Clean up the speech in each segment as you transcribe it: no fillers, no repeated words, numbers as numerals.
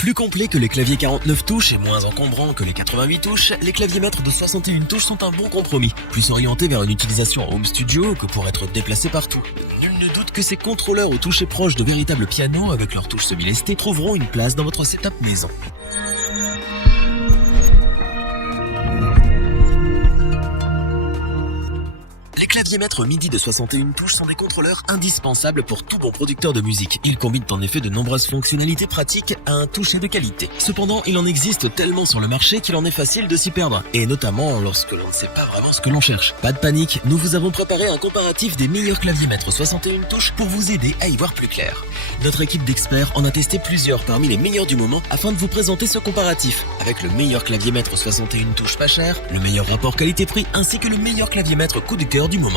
Plus complet que les claviers 49 touches et moins encombrants que les 88 touches, les claviers maîtres de 61 touches sont un bon compromis, plus orientés vers une utilisation en home studio que pour être déplacés partout. Nul ne doute que ces contrôleurs aux touches proches de véritables pianos avec leurs touches semi-lestées trouveront une place dans votre setup maison. Les claviers maîtres MIDI de 61 touches sont des contrôleurs indispensables pour tout bon producteur de musique. Ils combinent en effet de nombreuses fonctionnalités pratiques à un toucher de qualité. Cependant, il en existe tellement sur le marché qu'il en est facile de s'y perdre, et notamment lorsque l'on ne sait pas vraiment ce que l'on cherche. Pas de panique, nous vous avons préparé un comparatif des meilleurs claviers maîtres 61 touches pour vous aider à y voir plus clair. Notre équipe d'experts en a testé plusieurs parmi les meilleurs du moment afin de vous présenter ce comparatif, avec le meilleur clavier maître 61 touches pas cher, le meilleur rapport qualité-prix ainsi que le meilleur clavier maître coup de cœur du moment.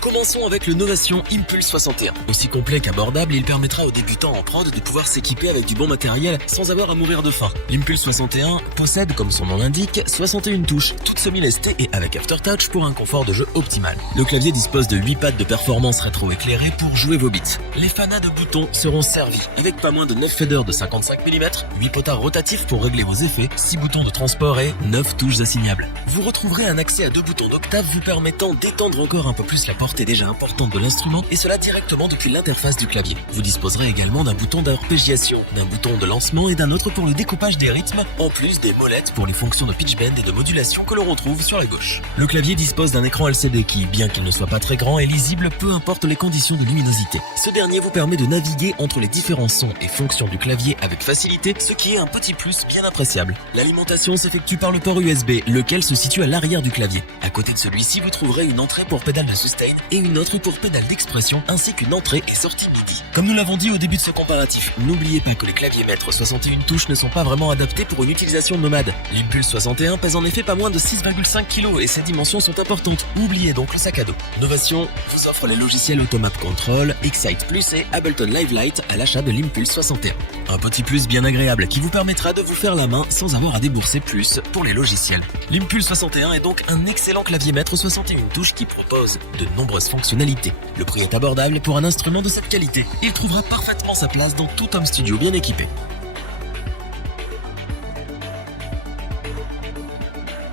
Commençons avec le Novation Impulse 61. Aussi complet qu'abordable, il permettra aux débutants en prod de pouvoir s'équiper avec du bon matériel sans avoir à mourir de faim. L'Impulse 61 possède, comme son nom l'indique, 61 touches, toutes semi-lestées et avec Aftertouch pour un confort de jeu optimal. Le clavier dispose de 8 pads de performance rétro-éclairés pour jouer vos beats. Les fanas de boutons seront servis, avec pas moins de 9 faders de 55 mm, 8 potards rotatifs pour régler vos effets, 6 boutons de transport et 9 touches assignables. Vous retrouverez un accès à 2 boutons d'octave vous permettant d'étendre encore un peu plus la portée déjà importante de l'instrument et cela directement depuis l'interface du clavier. Vous disposerez également d'un bouton d'arpégiation, d'un bouton de lancement et d'un autre pour le découpage des rythmes, en plus des molettes pour les fonctions de pitch bend et de modulation que l'on retrouve sur la gauche. Le clavier dispose d'un écran LCD qui, bien qu'il ne soit pas très grand, est lisible peu importe les conditions de luminosité. Ce dernier vous permet de naviguer entre les différents sons et fonctions du clavier avec facilité, ce qui est un petit plus bien appréciable. L'alimentation s'effectue par le port USB, lequel se situe à l'arrière du clavier. À côté de celui-ci, vous trouverez une entrée pour pédale de sustain et une autre pour pédale d'expression ainsi qu'une entrée et sortie MIDI. Comme nous l'avons dit au début de ce comparatif, n'oubliez pas que les claviers maîtres 61 touches ne sont pas vraiment adaptés pour une utilisation nomade. L'Impulse 61 pèse en effet pas moins de 6,5 kg et ses dimensions sont importantes. Oubliez donc le sac à dos. Novation vous offre les logiciels Automap Control, Excite Plus et Ableton Live Lite à l'achat de l'Impulse 61. Un petit plus bien agréable qui vous permettra de vous faire la main sans avoir à débourser plus pour les logiciels. L'Impulse 61 est donc un excellent clavier maître 61 touches qui propose de nombreuses fonctionnalités. Le prix est abordable pour un instrument de cette qualité. Il trouvera parfaitement sa place dans tout home studio bien équipé.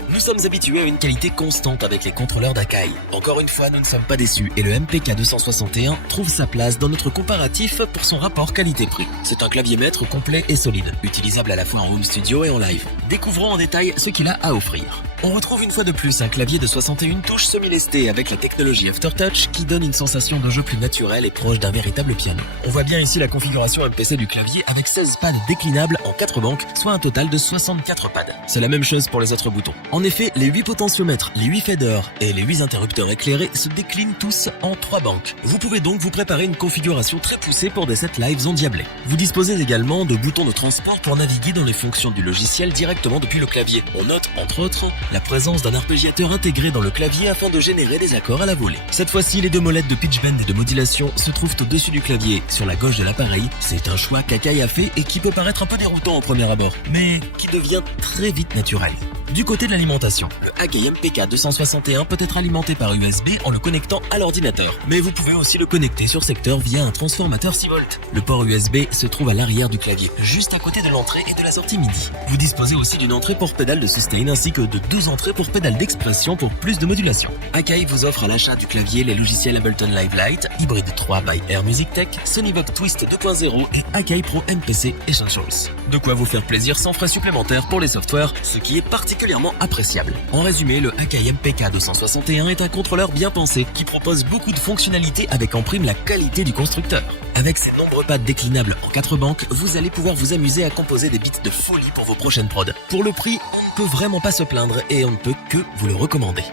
Nous sommes habitués à une qualité constante avec les contrôleurs d'Akai. Encore une fois, nous ne sommes pas déçus et le MPK 261 trouve sa place dans notre comparatif pour son rapport qualité-prix. C'est un clavier maître complet et solide, utilisable à la fois en home studio et en live. Découvrons en détail ce qu'il a à offrir. On retrouve une fois de plus un clavier de 61 touches semi-lesté avec la technologie Aftertouch qui donne une sensation de jeu plus naturelle et proche d'un véritable piano. On voit bien ici la configuration MPC du clavier avec 16 pads déclinables en 4 banques, soit un total de 64 pads. C'est la même chose pour les autres boutons. En effet, les 8 potentiomètres, les 8 faders et les 8 interrupteurs éclairés se déclinent tous en 3 banques. Vous pouvez donc vous préparer une configuration très poussée pour des sets lives endiablés. Vous disposez également de boutons de transport pour naviguer dans les fonctions du logiciel directement depuis le clavier. On note, entre autres, la présence d'un arpégiateur intégré dans le clavier afin de générer des accords à la volée. Cette fois-ci, les 2 molettes de pitch bend et de modulation se trouvent au-dessus du clavier, sur la gauche de l'appareil. C'est un choix qu'Akai a fait et qui peut paraître un peu déroutant au premier abord, mais qui devient très vite naturel. Du côté de l'alimentation, le Akai MPK 261 peut être alimenté par USB en le connectant à l'ordinateur, mais vous pouvez aussi le connecter sur secteur via un transformateur 6 volts. Le port USB se trouve à l'arrière du clavier, juste à côté de l'entrée et de la sortie MIDI. Vous disposez aussi d'une entrée pour pédale de sustain ainsi que de 2 entrées pour pédale d'expression pour plus de modulation. Akai vous offre à l'achat du clavier les logiciels Ableton Live Lite, Hybrid 3 by Air Music Tech, Sonyvox Twist 2.0 et Akai Pro MPC Essentials. De quoi vous faire plaisir sans frais supplémentaires pour les softwares, ce qui est particulièrement appréciable. En résumé, le Akai MPK 261 est un contrôleur bien pensé qui propose beaucoup de fonctionnalités avec en prime la qualité du constructeur. Avec ses nombreux pads déclinables en 4 banques, vous allez pouvoir vous amuser à composer des beats de folie pour vos prochaines prods. Pour le prix, on ne peut vraiment pas se plaindre et on ne peut que vous le recommander.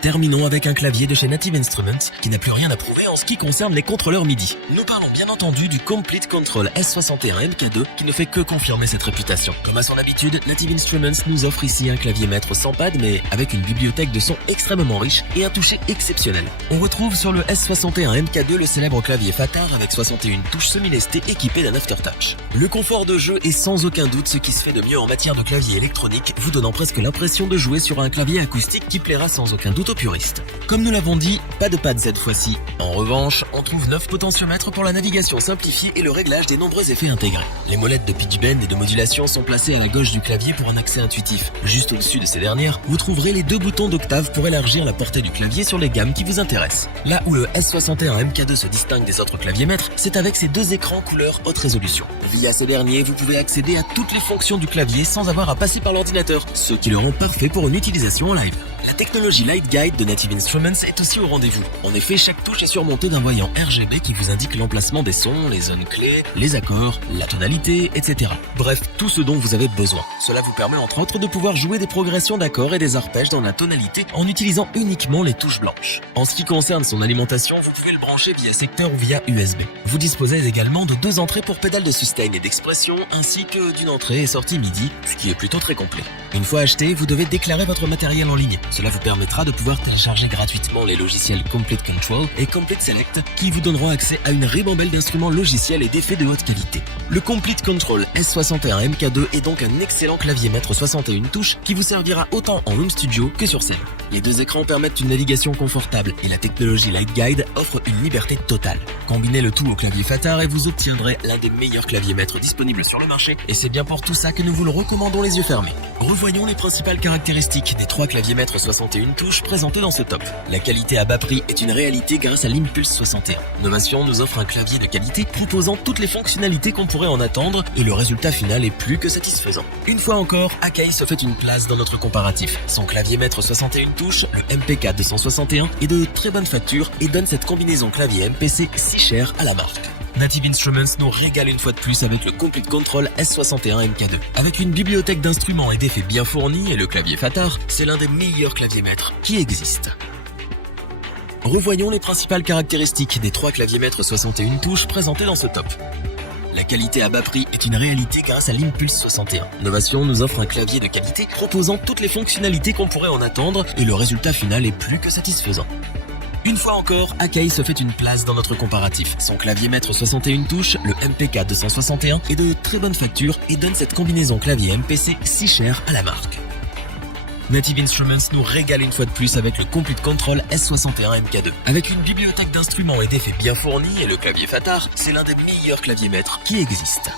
Terminons avec un clavier de chez Native Instruments qui n'a plus rien à prouver en ce qui concerne les contrôleurs MIDI. Nous parlons bien entendu du Complete Control S61 MK2 qui ne fait que confirmer cette réputation. Comme à son habitude, Native Instruments nous offre ici un clavier maître sans pad mais avec une bibliothèque de sons extrêmement riche et un toucher exceptionnel. On retrouve sur le S61 MK2 le célèbre clavier Fatar avec 61 touches semi-lestées équipées d'un Aftertouch. Le confort de jeu est sans aucun doute ce qui se fait de mieux en matière de clavier électronique, vous donnant presque l'impression de jouer sur un clavier acoustique qui plaira sans aucun doute plutôt puriste. Comme nous l'avons dit, pas de pads cette fois-ci. En revanche, on trouve 9 potentiomètres pour la navigation simplifiée et le réglage des nombreux effets intégrés. Les molettes de pitch bend et de modulation sont placées à la gauche du clavier pour un accès intuitif. Juste au-dessus de ces dernières, vous trouverez les 2 boutons d'octave pour élargir la portée du clavier sur les gammes qui vous intéressent. Là où le S61 MK2 se distingue des autres claviers maîtres, c'est avec ses 2 écrans couleur haute résolution. Via ces derniers, vous pouvez accéder à toutes les fonctions du clavier sans avoir à passer par l'ordinateur, ce qui le rend parfait pour une utilisation en live. La technologie Light Guide de Native Instruments est aussi au rendez-vous. En effet, chaque touche est surmontée d'un voyant RGB qui vous indique l'emplacement des sons, les zones clés, les accords, la tonalité, etc. Bref, tout ce dont vous avez besoin. Cela vous permet entre autres de pouvoir jouer des progressions d'accords et des arpèges dans la tonalité en utilisant uniquement les touches blanches. En ce qui concerne son alimentation, vous pouvez le brancher via secteur ou via USB. Vous disposez également de 2 entrées pour pédales de sustain et d'expression, ainsi que d'une entrée et sortie MIDI, ce qui est plutôt très complet. Une fois acheté, vous devez déclarer votre matériel en ligne. Cela vous permettra de pouvoir télécharger gratuitement les logiciels Complete Control et Complete Select qui vous donneront accès à une ribambelle d'instruments logiciels et d'effets de haute qualité. Le Complete Control S61 MK2 est donc un excellent clavier maître 61 touches qui vous servira autant en home studio que sur scène. Les 2 écrans permettent une navigation confortable et la technologie Light Guide offre une liberté totale. Combinez le tout au clavier Fatar et vous obtiendrez l'un des meilleurs claviers maîtres disponibles sur le marché et c'est bien pour tout ça que nous vous le recommandons les yeux fermés. Revoyons les principales caractéristiques des 3 claviers maîtres 61 touches présentés dans ce top. La qualité à bas prix est une réalité grâce à l'Impulse 61. Novation nous offre un clavier de qualité proposant toutes les fonctionnalités qu'on pourrait en attendre et le résultat final est plus que satisfaisant. Une fois encore, Akai se fait une place dans notre comparatif. Son clavier maître 61 touches, le MPK 261, est de très bonne facture et donne cette combinaison clavier MPC si chère à la marque. Native Instruments nous régale une fois de plus avec le Complete Control S61 MK2. Avec une bibliothèque d'instruments et d'effets bien fournis et le clavier Fatar, c'est l'un des meilleurs claviers maîtres qui existent. Revoyons les principales caractéristiques des 3 claviers maîtres 61 touches présentés dans ce top. La qualité à bas prix est une réalité grâce à l'Impulse 61. Novation nous offre un clavier de qualité proposant toutes les fonctionnalités qu'on pourrait en attendre et le résultat final est plus que satisfaisant. Une fois encore, Akai se fait une place dans notre comparatif. Son clavier maître 61 touches, le MPK 261, est de très bonne facture et donne cette combinaison clavier MPC si chère à la marque. Native Instruments nous régale une fois de plus avec le Complete Control S61 MK2. Avec une bibliothèque d'instruments et d'effets bien fournis et le clavier Fatar, c'est l'un des meilleurs claviers maîtres qui existent.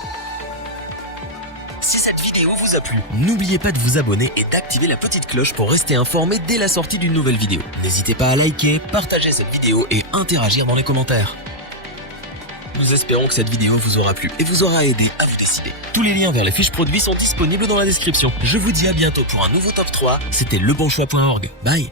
Si cette vidéo vous a plu, n'oubliez pas de vous abonner et d'activer la petite cloche pour rester informé dès la sortie d'une nouvelle vidéo. N'hésitez pas à liker, partager cette vidéo et interagir dans les commentaires. Nous espérons que cette vidéo vous aura plu et vous aura aidé à vous décider. Tous les liens vers les fiches produits sont disponibles dans la description. Je vous dis à bientôt pour un nouveau top 3. C'était lebonchoix.org. Bye.